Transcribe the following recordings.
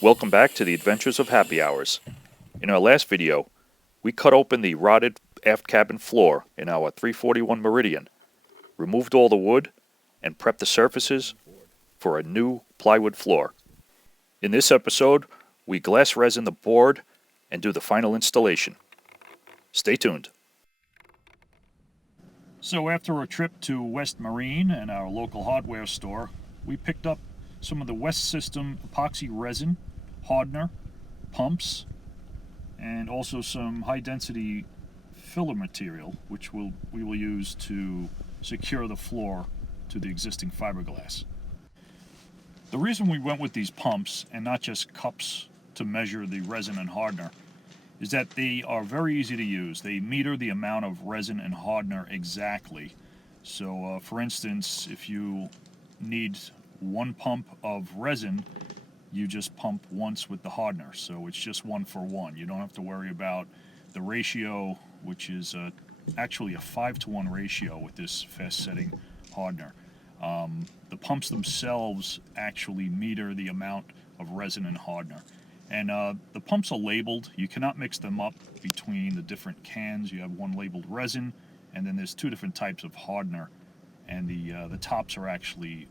Welcome back to the Adventures of Happy Hours. In our last video, we cut open the rotted aft cabin floor in our 341 Meridian, removed all the wood, and prepped the surfaces for a new plywood floor. In this episode, we glass resin the board and do the final installation. Stay tuned. So after a trip to West Marine and our local hardware store, we picked up some of the West System epoxy resin, hardener, pumps, and also some high-density filler material, which we will use to secure the floor to the existing fiberglass. The reason we went with these pumps and not just cups to measure the resin and hardener is that they are very easy to use. They meter the amount of resin and hardener exactly. So for instance, if you need 1 pump of resin, you just pump once with the hardener, so it's just 1 for 1. You don't have to worry about the ratio, which is actually a 5-to-1 ratio with this fast setting hardener. The pumps themselves actually meter the amount of resin and hardener, and the pumps are labeled. You cannot mix them up between the different cans. You have one labeled resin, and then there's 2 different types of hardener, and the tops are actually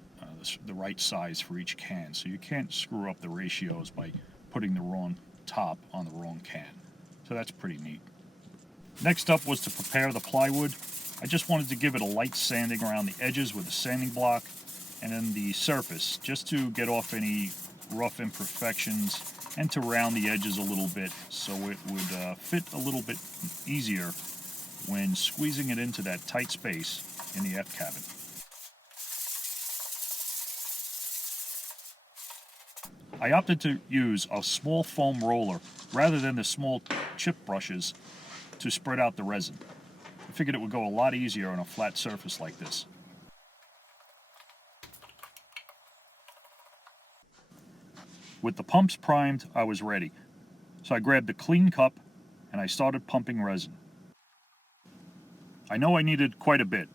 the right size for each can, so you can't screw up the ratios by putting the wrong top on the wrong can. So that's pretty neat. Next up was to prepare the plywood. I just wanted to give it a light sanding around the edges with a sanding block, and then the surface, just to get off any rough imperfections and to round the edges a little bit so it would fit a little bit easier when squeezing it into that tight space in the F cabin. I opted to use a small foam roller rather than the small chip brushes to spread out the resin. I figured it would go a lot easier on a flat surface like this. With the pumps primed, I was ready. So I grabbed a clean cup and I started pumping resin. I know I needed quite a bit,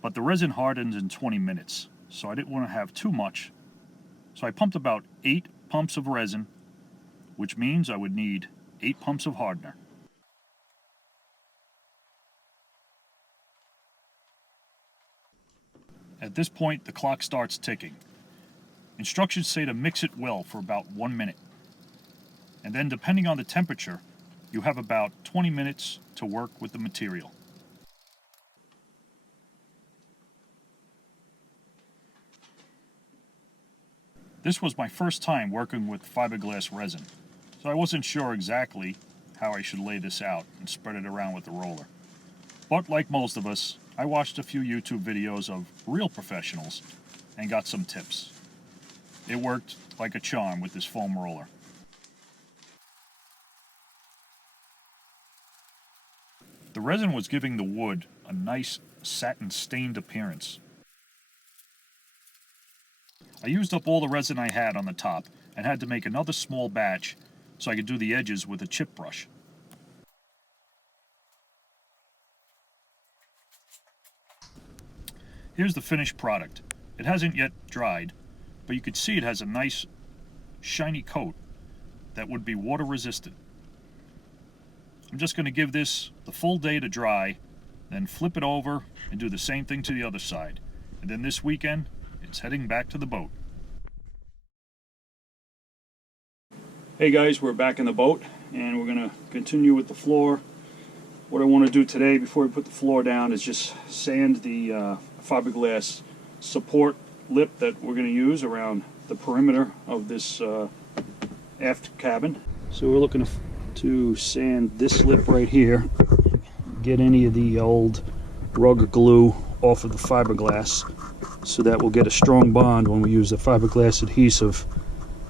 but the resin hardens in 20 minutes, so I didn't want to have too much. So I pumped about 8 pumps of resin, which means I would need 8 pumps of hardener. At this point, the clock starts ticking. Instructions say to mix it well for about 1 minute. And then, depending on the temperature, you have about 20 minutes to work with the material. This was my first time working with fiberglass resin, so I wasn't sure exactly how I should lay this out and spread it around with the roller. But like most of us, I watched a few YouTube videos of real professionals and got some tips. It worked like a charm with this foam roller. The resin was giving the wood a nice satin-stained appearance. I used up all the resin I had on the top and had to make another small batch so I could do the edges with a chip brush. Here's the finished product. It hasn't yet dried, but you could see it has a nice shiny coat that would be water resistant. I'm just going to give this the full day to dry, then flip it over and do the same thing to the other side. And then this weekend, it's heading back to the boat. Hey guys, we're back in the boat and we're going to continue with the floor. What I want to do today before we put the floor down is just sand the fiberglass support lip that we're going to use around the perimeter of this aft cabin. So we're looking to sand this lip right here, get any of the old rug glue off of the fiberglass, so that we'll get a strong bond when we use the fiberglass adhesive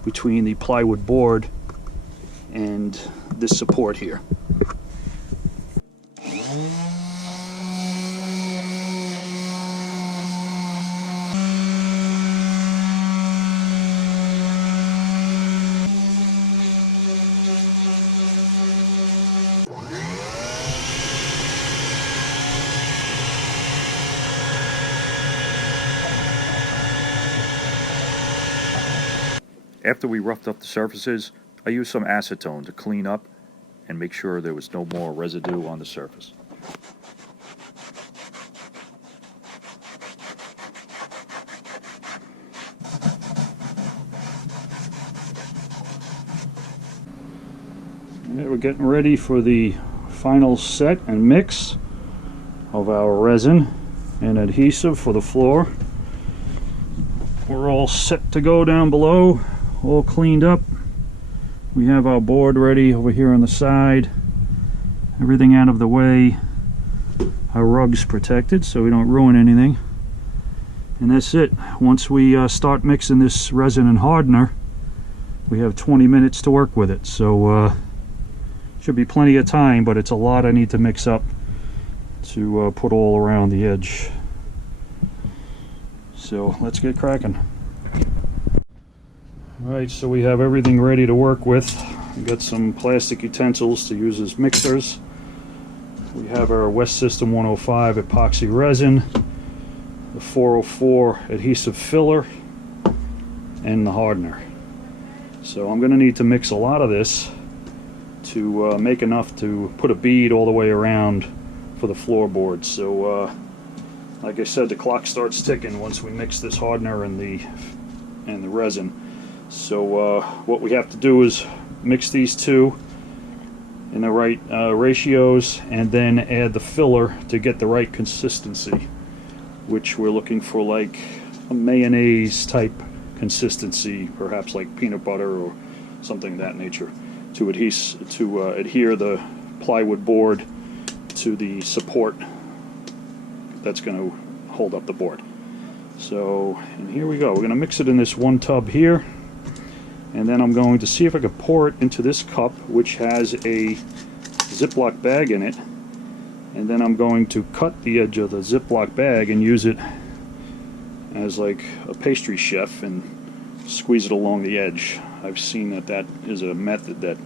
between the plywood board and this support here. After we roughed up the surfaces, I used some acetone to clean up and make sure there was no more residue on the surface. Yeah, we're getting ready for the final set and mix of our resin and adhesive for the floor. We're all set to go down below, all cleaned up. We have our board ready over here on the side, everything out of the way, our rugs protected so we don't ruin anything, and that's it. Once we start mixing this resin and hardener, we have 20 minutes to work with it, so should be plenty of time, but it's a lot I need to mix up to put all around the edge. So let's get cracking. Alright, so we have everything ready to work with. We've got some plastic utensils to use as mixers. We have our West System 105 epoxy resin, the 404 adhesive filler, and the hardener. So I'm going to need to mix a lot of this to make enough to put a bead all the way around for the floorboard. So like I said, the clock starts ticking once we mix this hardener and the resin. So what we have to do is mix these two in the right ratios and then add the filler to get the right consistency, which we're looking for like a mayonnaise type consistency, perhaps like peanut butter or something of that nature, to adhere the plywood board to the support that's going to hold up the board. So, and here we go. We're going to mix it in this one tub here, and then I'm going to see if I can pour it into this cup, which has a Ziploc bag in it, and then I'm going to cut the edge of the Ziploc bag and use it as like a pastry chef and squeeze it along the edge. I've seen that is a method that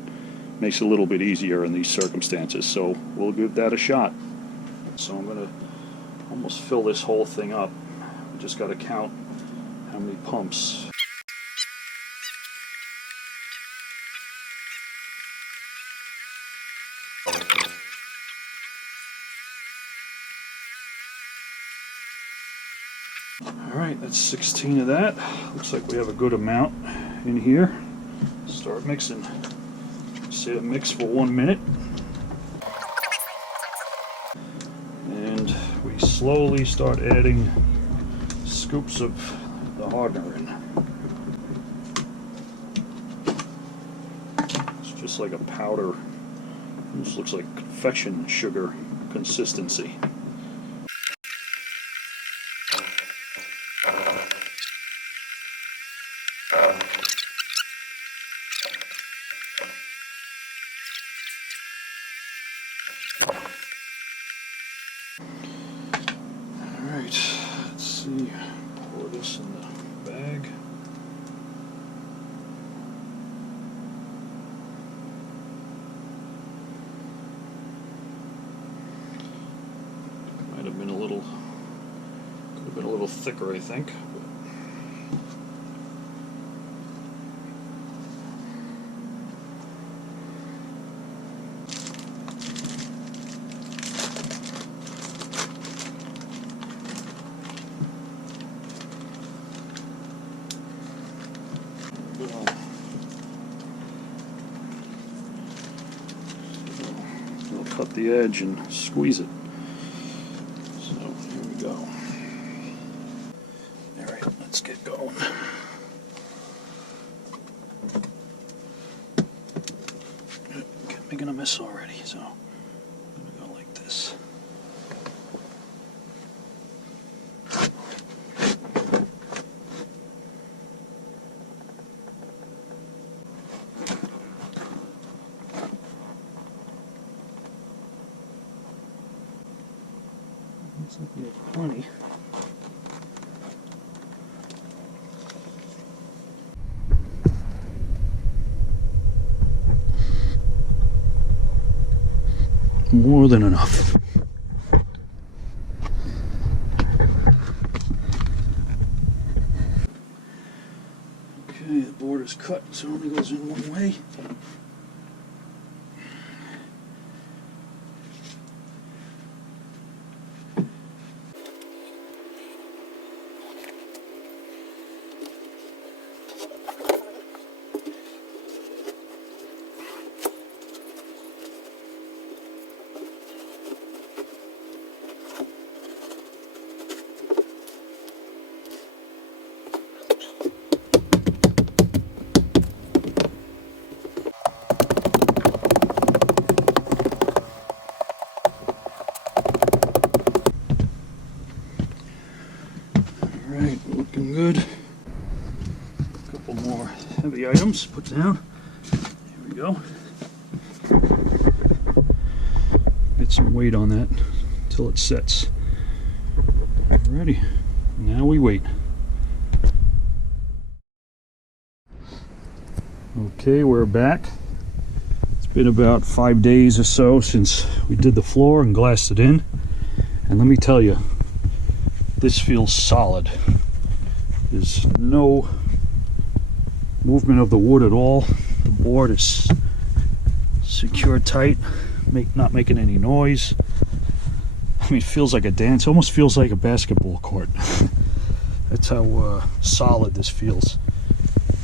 makes it a little bit easier in these circumstances, so we'll give that a shot. So I'm going to almost fill this whole thing up. We just got to count how many pumps. Alright, that's 16 of that. Looks like we have a good amount in here. Start mixing. Set a mix for 1 minute. And we slowly start adding scoops of the hardener in. It's just like a powder. This looks like confection sugar consistency. Alright, let's see. Pour this in the bag. Might have been a little, could have been a little thicker, I think. We'll cut the edge and squeeze it. So here we go. Alright, let's get going. Making a mess already, so I'm gonna go like this. Looks like we have plenty. More than enough. Okay, the board is cut, so it only goes in one way. Alright, looking good. A couple more heavy items put down. Here we go. Get some weight on that until it sets. Alrighty, now we wait. Okay, we're back. It's been about 5 days or so since we did the floor and glassed it in. And let me tell you, this feels solid. There's no movement of the wood at all. The board is secured tight, not making any noise. I mean, it feels like a dance, almost feels like a basketball court. That's how solid this feels.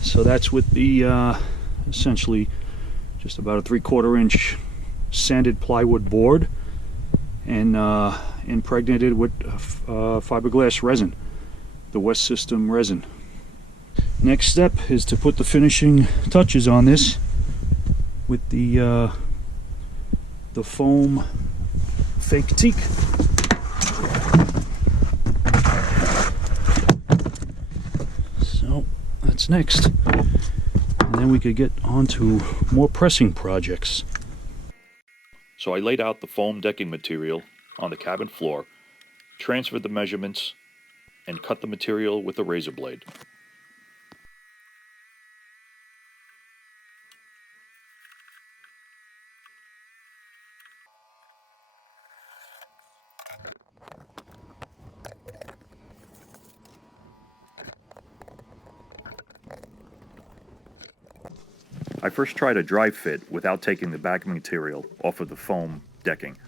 So that's with the essentially just about a 3/4 inch sanded plywood board and impregnated with fiberglass resin, the West System resin. Next step is to put the finishing touches on this with the foam fake teak. So that's next, and then we could get on to more pressing projects. So I laid out the foam decking material on the cabin floor, transferred the measurements, and cut the material with a razor blade. I first tried a dry fit without taking the backing material off of the foam decking.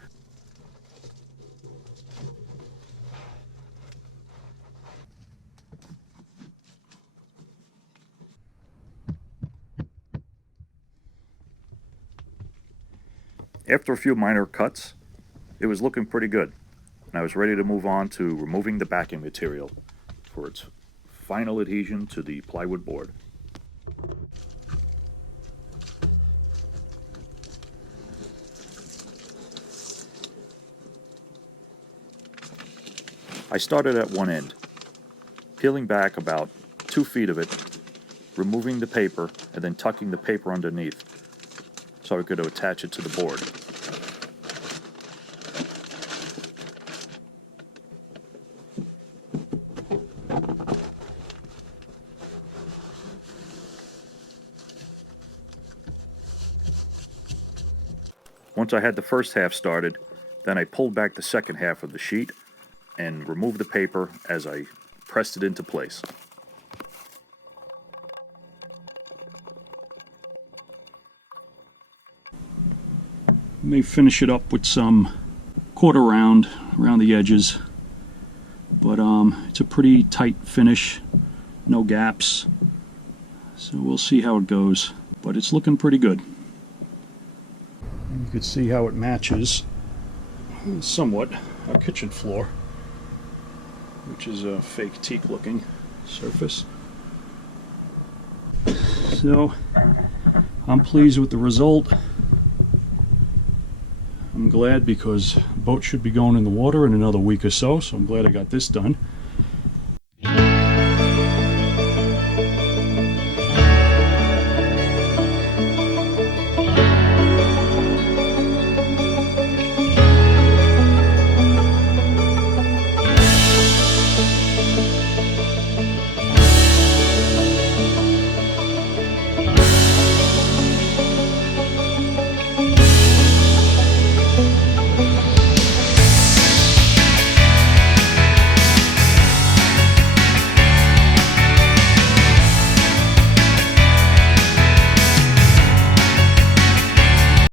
After a few minor cuts, it was looking pretty good, and I was ready to move on to removing the backing material for its final adhesion to the plywood board. I started at one end, peeling back about 2 feet of it, removing the paper, and then tucking the paper underneath so I could attach it to the board. Once I had the first half started, then I pulled back the second half of the sheet and removed the paper as I pressed it into place. May finish it up with some quarter round around the edges, but it's a pretty tight finish, no gaps, so we'll see how it goes, but it's looking pretty good. You can see how it matches somewhat our kitchen floor, which is a fake teak looking surface. So I'm pleased with the result. I'm glad because the boat should be going in the water in another week or so, so I'm glad I got this done.